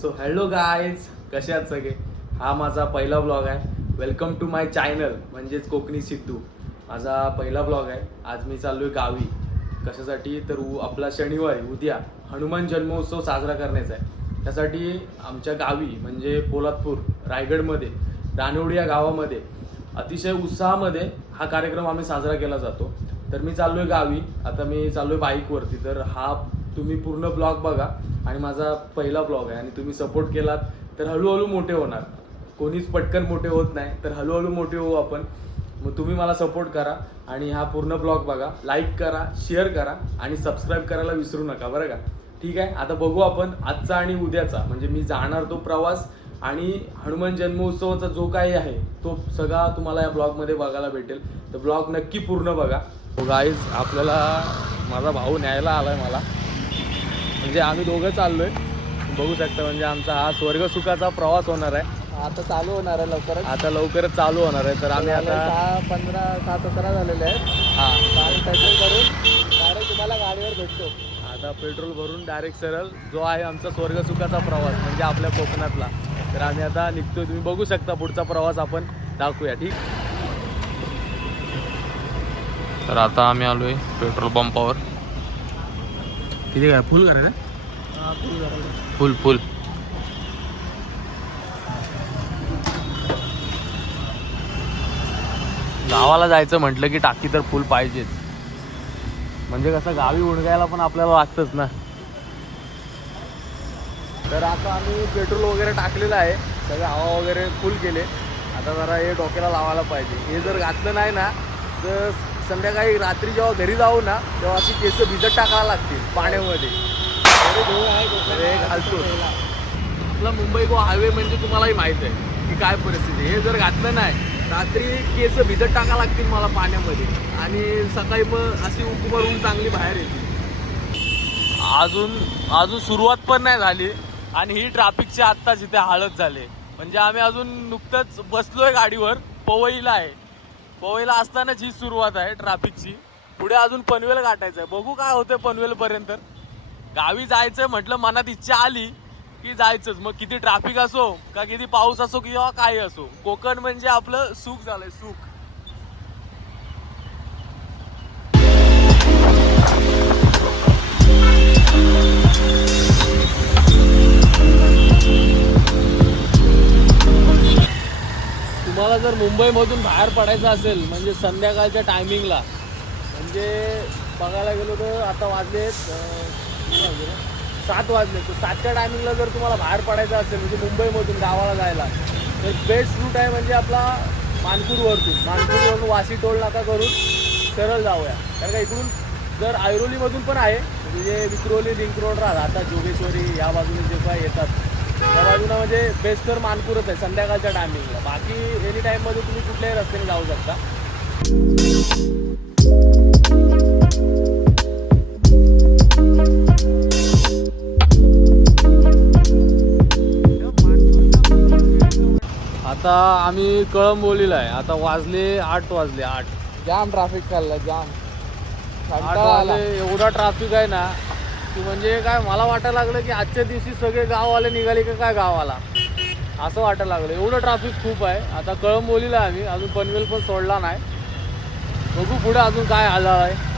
So hello guys, कसे आहात सगळे. हा माझा पहिला ब्लॉग आहे. वेलकम टू माय चॅनल म्हणजेच कोकणी सिद्धू. माझा पहिला ब्लॉग आहे. आज मी चाललो आहे गावी. कशासाठी तर आपला शनिवारी उद्या हनुमान जन्मोत्सव साजरा करण्याचा आहे. त्यासाठी आमच्या गावी म्हणजे पोलादपूर रायगडमध्ये रानोडी या गावामध्ये अतिशय उत्साहामध्ये हा कार्यक्रम आम्ही साजरा केला जातो. तर मी चाललो आहे गावी. आता मी चाललो आहे बाईकवरती. तर हा तुम्ही पूर्ण ब्लॉग बघा आणि माझा पहिला ब्लॉग आहे आणि तुम्ही सपोर्ट केलात तर हळूहळू मोठे होणार. कोणीच पटकन मोठे होत नाही, तर हळूहळू मोठे होऊ आपण. मग तुम्ही मला सपोर्ट करा आणि हा पूर्ण ब्लॉग बघा, लाईक करा, शेअर करा आणि सबस्क्राईब करायला विसरू नका बरं का. ठीक आहे, आता बघू आपण आजचा आणि उद्याचा म्हणजे मी जाणार तो प्रवास आणि हनुमान जन्मोत्सवाचा जो काही आहे तो सगळा तुम्हाला या ब्लॉगमध्ये बघायला भेटेल. तर ब्लॉग नक्की पूर्ण बघा. गाईज, आपल्याला माझा भाऊ न्यायला आलाय मला, म्हणजे आम्ही दोघं चाललोय. बघू शकता म्हणजे आमचा हा स्वर्ग सुखाचा प्रवास होणार आहे. आता चालू होणार आहे लवकरच. आता लवकरच चालू होणार आहे. तर आम्ही आता 6-15-17 झालेले आहेत. आणि पेट्रोल भरून डायरेक्ट तुम्हाला गाडीवर भेटतो. आता पेट्रोल भरून डायरेक्ट सरळ जो आहे आमचा स्वर्ग सुखाचा प्रवास म्हणजे आपल्या कोकणातला. तर आम्ही आता निघतोय. तुम्ही बघू शकता पुढचा प्रवास आपण दाखवूया. ठीक. तर आता आम्ही आलोय पेट्रोल पंपावर. किती काय फुल करायचं? फुल फुल. गावाला जायचं म्हटलं की टाकी तर फुल पाहिजेच. म्हणजे कसं गावी उडगायला पण आपल्याला लागतंच ना. तर आता आम्ही पेट्रोल वगैरे टाकलेलं आहे, सगळं हवा वगैरे फुल केले. आता जरा हे डोक्याला लावायला पाहिजे. हे जर घातलं नाही ना तर संध्याकाळी रात्री जेव्हा घरी जाऊ ना तेव्हा अशी केस भिजत टाकायला लागतील पाण्यामध्ये. घालतो. आपला मुंबई गोवा हायवे म्हणजे तुम्हालाही माहित आहे की काय परिस्थिती. हे जर घातलं नाही रात्री केस भिजत टाका लागतील मला पाण्यामध्ये आणि सकाळी मग अशी उकमारून चांगली बाहेर येते. अजून सुरुवात पण नाही झाली आणि ही ट्रॅफिकची आत्ताच इथे हालत झाली. म्हणजे आम्ही अजून नुकतंच बसलोय गाडीवर. पवईला आहे. पवईला असतानाच ही सुरुवात आहे ट्रॅफिकची. पुढे अजून पनवेल गाठायचं आहे. बघू काय होतं पनवेल पर्यंत. गावी जायचं म्हटलं, मनात इच्छा आली की जायचंच. मग किती ट्रॅफिक असो का किती पाऊस असो किंवा काही असो, कोकण म्हणजे आपलं सुख झालंय, सुख. तुम्हाला जर मुंबईमधून बाहेर पडायचं असेल म्हणजे संध्याकाळच्या टायमिंगला, म्हणजे बघायला गेलो तर आता वाजले 7 वाजले. तर 7च्या टायमिंगला जर तुम्हाला बाहेर पडायचं असेल म्हणजे मुंबईमधून गावाला जायला, तर बेस्ट रूट आहे म्हणजे आपला मानपूरवरून वाशी टोल नाका करून सरळ जाऊया. कारण का इकडून जर ऐरोलीमधून पण आहे म्हणजे विक्रोली लिंक रोड राहतात, आता जोगेश्वरी या बाजूने जे काय येतात त्या बाजूला म्हणजे बेस्ट तर मानपूरच आहे संध्याकाळच्या टायमिंगला. बाकी एनी टाईममध्ये तुम्ही कुठल्याही रस्त्याने जाऊ शकता. आता आम्ही कळंबोलीला आहे. आता वाजले 8 वाजले. 8 जाम ट्रॅफिक चाललं, जाम. 8 वाजले. एवढा ट्रॅफिक आहे ना की म्हणजे काय मला वाटायला लागलं की आजच्या दिवशी सगळे गाववाले निघाले का काय गावाला, असं वाटायला लागलं. एवढं ट्रॅफिक खूप आहे. आता कळंबोलीला आहे आम्ही, अजून पनवेल पण सोडला नाही. बघू पुढे अजून काय आला आहे.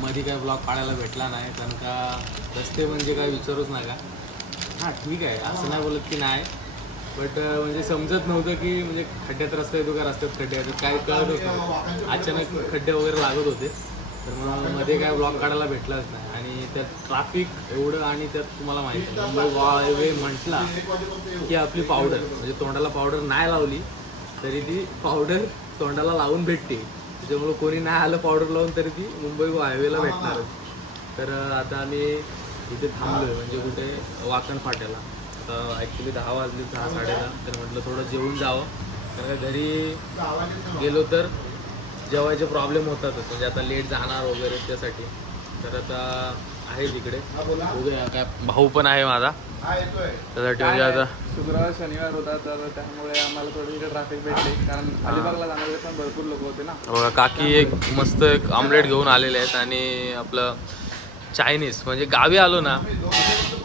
मध्ये काय ब्लॉग काढायला भेटला नाही कारण का रस्ते म्हणजे काय विचारूच नका. हां ठीक आहे, असं नाही बोलत की नाही, बट म्हणजे समजत नव्हतं की म्हणजे खड्ड्यात रस्ता येतो का रस्त्यात खड्डे येतो काय कळतच नव्हतं. अचानक खड्डे वगैरे लागत होते तर मग मध्ये काय ब्लॉग काढायला भेटलाच नाही. आणि त्यात ट्रॅफिक एवढं आणि त्यात तुम्हाला माहिती आहे मुंबई गोवा हायवे म्हटला की आपली पावडर म्हणजे तोंडाला पावडर नाही लावली तरी ती पावडर तोंडाला लावून भेटते. त्याच्यामुळं कोणी नाही आलं पावडर लावून तरी ती मुंबई गोवा हायवेला भेटणार. तर आता आम्ही इथे थांबलोय म्हणजे कुठे वाकण फाट्याला. आता ॲक्च्युली 10 वाजले, 6-10:30. तर म्हटलं थोडं जेवून जावं कारण का घरी गेलो तर जेवायचे प्रॉब्लेम होतातच, म्हणजे आता लेट जाणार वगैरे त्यासाठी. तर आता आहे तिकडे बघूया. काय भाऊ पण आहे माझा त्यासाठी, म्हणजे आता शुक्रवार शनिवार होता तर त्यामुळे आम्हाला थोडं इकडे ट्रॅफिक भेटले, कारण अलिबागला जाणारे पण भरपूर लोक होते ना. बघा काकी एक मस्त एक ऑमलेट घेऊन आलेले आहेत आणि आपलं चायनीज. म्हणजे गावी आलो ना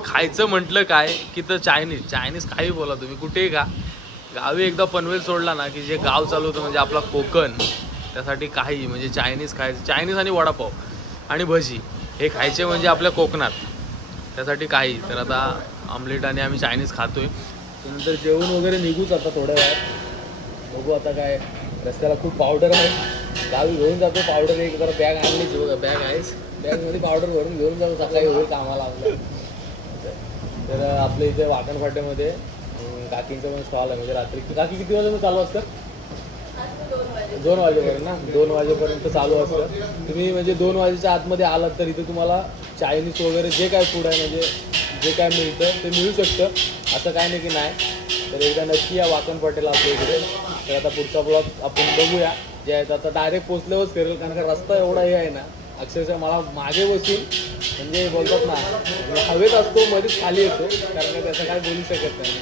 खायचं म्हटलं काय की तर चायनीज काही बोला तुम्ही कुठेही का. गावी एकदा पनवेल सोडला ना की जे गाव चालू होतं म्हणजे आपला कोकण, त्यासाठी काही म्हणजे चायनीज खायचं. चायनीज आणि वडापाव आणि भजी हे खायचे म्हणजे आपल्या कोकणात, त्यासाठी काही. तर आता ऑमलेट आणि आम्ही चायनीज खातोय. त्यानंतर जेवण वगैरे निघूच आता थोड्या वेळात. बघू आता काय. रस्त्याला खूप पावडर आहे, गावी घेऊन जातो पावडर. एक जरा बॅग आणलीच बघा, बॅग आहेच, बॅगमध्ये पावडर भरून घेऊन जातो सकाळी होईल कामाला आपलं. तर आपल्या इथे वाकण फाट्यामध्ये काकींचं पण स्टॉल आहे. म्हणजे रात्री काकी किती वाजता चालू असतं? 2 वाजेपर्यंत ना. 2 वाजेपर्यंत चालू असतं. तुम्ही म्हणजे 2 वाजेच्या आतमध्ये आलात तर इथे तुम्हाला चायनीज वगैरे जे काय फूड आहे म्हणजे जे काय मिळतं ते मिळू शकतं, असं काय नाही की नाही. तर एकदा नक्की या वाकण फाट्याला आपल्या इकडे. तर आता पुढचा ब्लॉग आपण बघूया. जे आहे आता डायरेक्ट पोचल्यावरच करेल, कारण का रस्ता एवढा हे आहे ना, अक्षरशः मला मागे बसून म्हणजे बोलतात ना हवेत असतो मध्येच खाली येतो, कारण का त्याचं काय बोलू शकत नाही.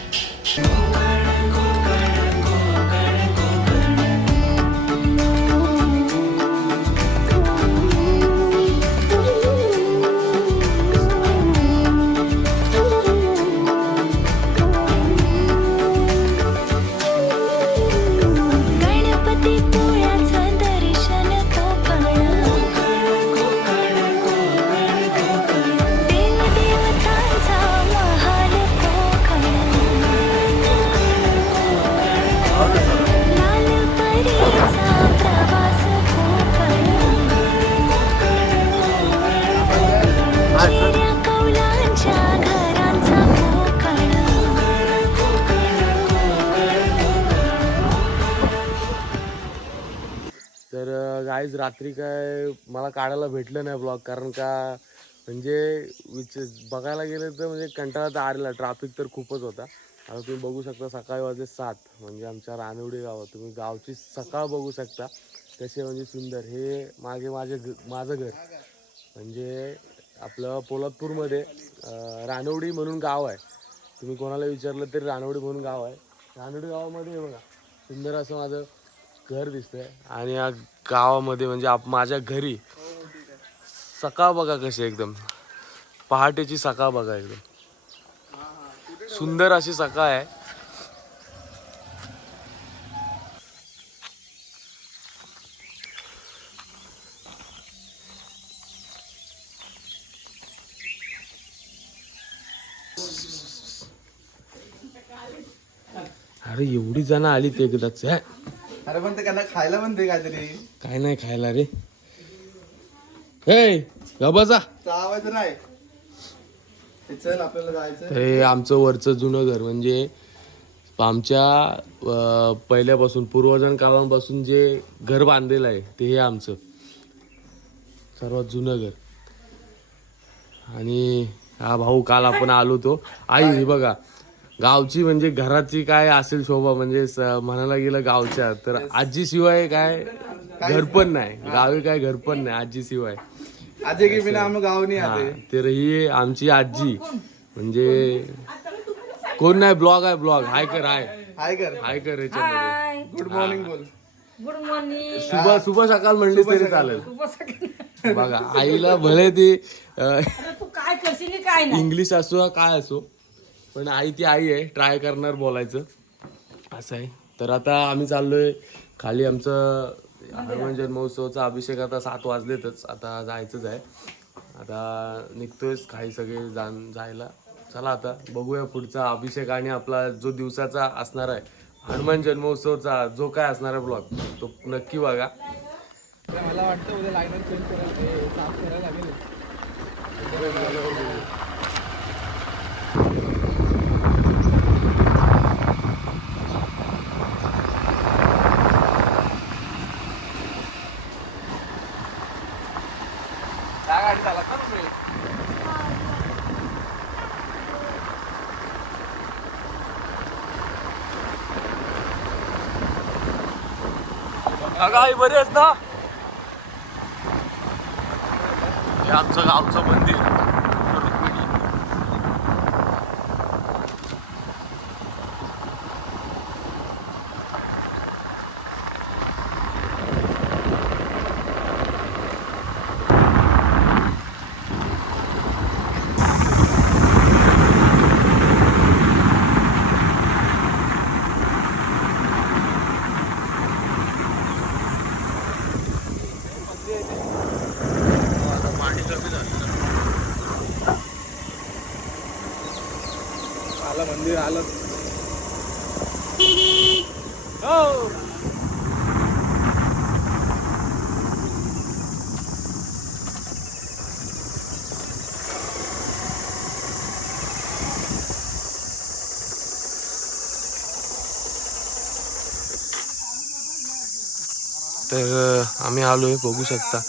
तर गाईज रात्री काय मला काढायला भेटलं नाही ब्लॉग, कारण का म्हणजे बघायला गेलं तर म्हणजे कंटाळा तर आलेला. ट्रॅफिक तर खूपच होता. आता तुम्ही बघू शकता सकाळी वाजले 7, म्हणजे आमच्या रानवडी गावात तुम्ही गावची सकाळ बघू शकता कसे म्हणजे सुंदर. हे मागे माझं घर म्हणजे आपलं पोलादपूरमध्ये रानवडी म्हणून गाव आहे. तुम्ही कोणाला विचारलं तरी रानवडी म्हणून गाव आहे. रानवडी गावामध्ये हे बघा सुंदर असं माझं घर दिसतंय. आणि या गावामध्ये म्हणजे माझ्या घरी सकाळ बघा कशी एकदम पहाटेची सकाळ बघा, एकदम सुंदर अशी सकाळ आहे. अरे एवढी जण आली ते एकदाच. अरे पण ते त्यांना खायला पण ते काहीतरी. काय नाही खायला रे. हे गबाचा चावायचं नाही. चल आपल्याला जायचं. हे आमचं वरचं जुनं घर, म्हणजे आमच्या पहिल्यापासून पूर्वजन काळापासून जे घर बांधलेलं आहे ते हे आमचं सर्वात जुनं घर. आणि हा भाऊ काल आपण आलो तो. आई हे बघा गावची म्हणजे घराची काय असेल शोभा, म्हणजे म्हणायला गेलं गावच्या तर आजी शिवाय काय घर पण नाही. गावी काय घर पण नाही आजी शिवाय. आजी की बिना आम्ही गाव नाही आते. तर ही आमची आजी म्हणजे कोण नाही. ब्लॉग आहे, ब्लॉग हाय कर याच्यामध्ये. गुड मॉर्निंग बोल. Good morning. शुभ सकाळ म्हणली तरी चालेल. बघा आईला भले ती तू काय करशील काय नाही. इंग्लिश असो काय असो, पण आई ती आई आहे. ट्राय करणार बोलायचं असं आहे. तर आता आम्ही चाललोय खाली. आमचं हनुमान जन्मोत्सवाचा अभिषेक आता 7 वाजलेतच. आता जायचंच आहे. आता निघतोयच काही सगळे जायला. चला आता बघूया पुढचा अभिषेक आणि आपला जो दिवसाचा असणार आहे हनुमान जन्मोत्सवचा जो काय असणार आहे ब्लॉग तो नक्की बघा. मला वाटतं उद्या लायनर चेंज करायला साफ करायला लागेल. त्या गाडी चालत ना तुम्ही. आई बरी आहेस ना? हे आमचं गावचं मंदिर रुक्मिणी. पाणी कमी झालं. आलं मंदिर आलं. तर आम्ही आलोय, बघू शकता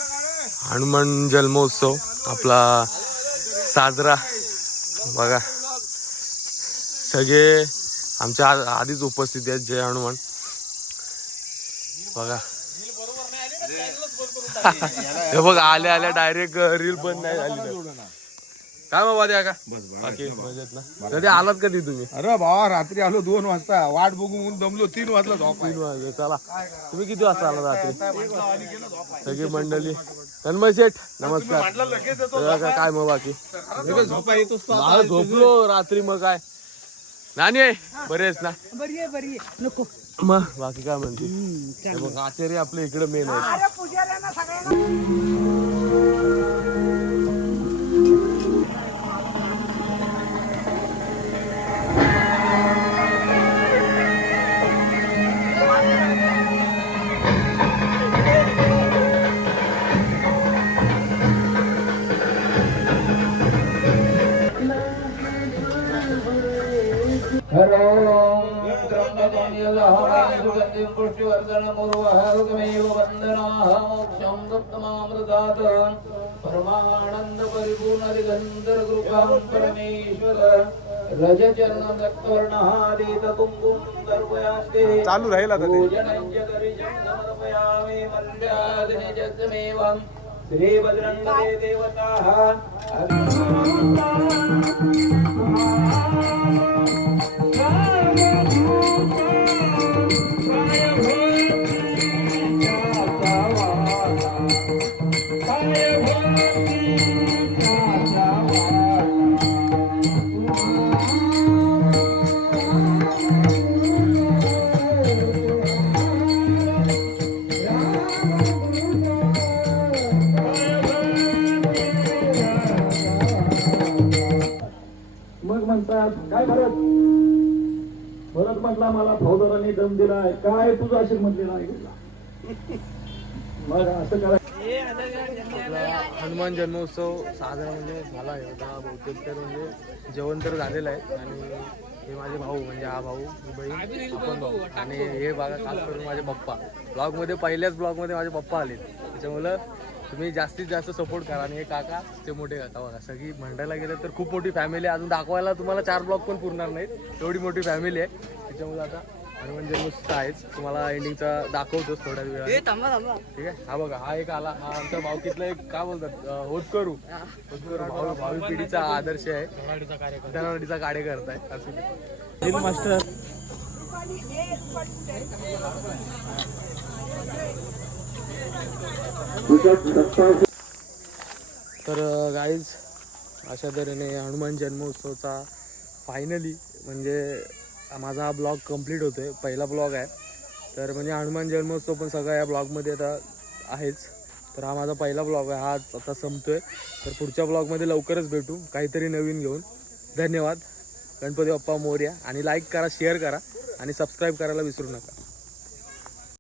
हनुमान जन्मोत्सव आपला साजरा. बघा सगळे आमच्या आधीच उपस्थित आहेत. जय हनुमान. बघा हे बघ आल्या आल्या डायरेक्ट रील बंद नाही झाली. काय बाबा द्या का बाकी मजेत ना. कधी आलात कधी तुम्ही? अरे भावा रात्री आलो 2 वाजता, वाट बघून दमलो. 3 वाजला झोप. 3 वाजले. चला तुम्ही किती वाजता आला रात्री? सगळी मंडळी. तन्मय शेठ नमस्कार. काय मग बाकी? झोपा येतोस तो. मला झोपलो रात्री. मग काय नानी आहे बरेच ना? बरी नको मग बाकी काय म्हणते? मग आचार्य आपल्या इकडे मेन आहे. परमानंद परिपूर्ण दिगंतर कृपां परमेश्वर रजचरण दत्तवर्णहादित कुंकुम दर्पयास्ते चालू राहील आता ते. पूजनंच करिजं समर्पयामि मर्यादिनिजमेवं श्री बजरंगदे देवताः मग म्हणतात काय भरत म्हटला मला फौजदारांनी दम दिलाय, काय तुझं असेल म्हटलेलं आहे. मग असं करा. हनुमान जन्मोत्सव साजरा म्हणजे झाला आहे आता बहुतेक. तर म्हणजे जेवण तर झालेलं आहे. आणि हे माझे भाऊ म्हणजे हा भाऊ ही बहीण आपण भाऊ. आणि हे बघा खास करून माझे पप्पा. ब्लॉगमध्ये पहिल्याच ब्लॉगमध्ये माझे पप्पा आले. त्याच्यामुळं तुम्ही जास्तीत जास्त सपोर्ट करा. आणि हे काका ते मोठे काका बघा. सगळी म्हणायला गेलं तर खूप मोठी फॅमिली आहे. अजून दाखवायला तुम्हाला 4 ब्लॉग पण पुरणार नाहीत एवढी मोठी फॅमिली आहे. त्याच्यामुळे आता हनुमान जन्मोत्सव आहेच. तुम्हाला एंडिंगचा दाखवतोच थोड्या वेळात. ठीक आहे. हा बघा हा एक आला. हा आमच्या भावकीतला एक काय बोलतात होतकरू भावी पिढीचा आदर्श आहे. धनावडीचा कार्यकर्ता आहे. असं मास्टर तर गाईज अशा तऱ्हेने हनुमान जन्मोत्सवचा फायनली म्हणजे माझा हा ब्लॉग कंप्लीट होतो आहे. पहिला ब्लॉग आहे. तर म्हणजे हनुमान जन्मोत्सव पण सगळा या ब्लॉगमध्ये आता आहेच. तर हा माझा पहिला ब्लॉग आहे. हाच आता संपतो आहे. तर पुढच्या ब्लॉगमध्ये लवकरच भेटू काहीतरी नवीन घेऊन. धन्यवाद. गणपती बाप्पा मोरया. आणि लाईक करा, शेअर करा आणि सबस्क्राईब करायला विसरू नका.